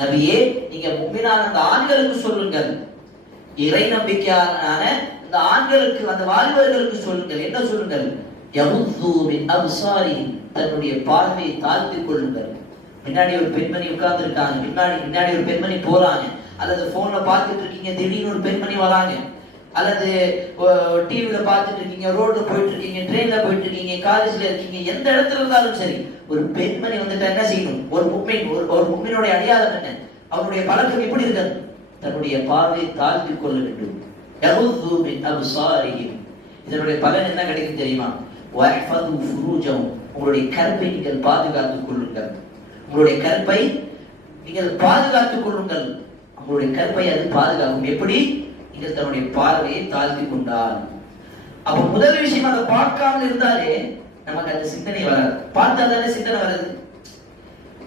நபியே, நீங்க முஃமினான அந்த ஆண்களுக்கு சொல்லுங்கள், இறை நம்பிக்கையான அந்த ஆண்களுக்கு, அந்த வாலிபர்களுக்கு சொல்லுங்கள். என்ன சொல்லுங்கள்? யகுது மின் அப்சாரிஹிம், தன்னுடைய பார்வையை தாழ்த்திக் கொள்ளுங்கள். பின்னாடி ஒரு பெண்மணி உட்கார்ந்து இருக்காங்க, பின்னாடி ஒரு பெண்மணி போறாங்க, அல்லது போன்ல பார்த்துட்டு இருக்கீங்க, திடீர்னு ஒரு பெண்மணி வராங்க, அல்லது டிவில பார்த்துட்டு இருக்கீங்க, ரோட்ல போயிட்டு இருக்கீங்க, ட்ரெயின்ல போயிட்டு இருக்கீங்க, காலேஜ்ல இருக்கீங்க, எந்த இடத்துல இருந்தாலும் சரி, ஒரு பெண்மணி வந்துட்டு என்ன செய்யணும்? ஒரு முஃமினுடைய அடையாளம் என்ன? அவனுடைய பழக்கம் எப்படி இருக்கிறது? தன்னுடைய பார்வையை தாழ்த்திக் கொள்ள வேண்டும். யகுது மின் அப்சாரிஹிம், இதனுடைய பலன் என்ன கிடைக்கும் தெரியுமா? வஹ்ஃபது ஃபுரூஜஹும், உங்களுடைய கற்பை நீங்கள் பாதுகாத்துக் கொள்ளுங்கள். உங்களுடைய கற்பை நீங்கள் பாதுகாத்துக் கொள்ளுங்கள். உங்களுடைய கற்பை அது பாதுகாக்கும். எப்படி? நீங்கள் தன்னுடைய பார்வையை தாழ்த்தி கொண்டால். அப்ப முதல் விஷயம், அதை பார்க்காமல் இருந்தாலே நமக்கு அந்த சிந்தனை வராது. பார்த்தா தானே சிந்தனை வருது.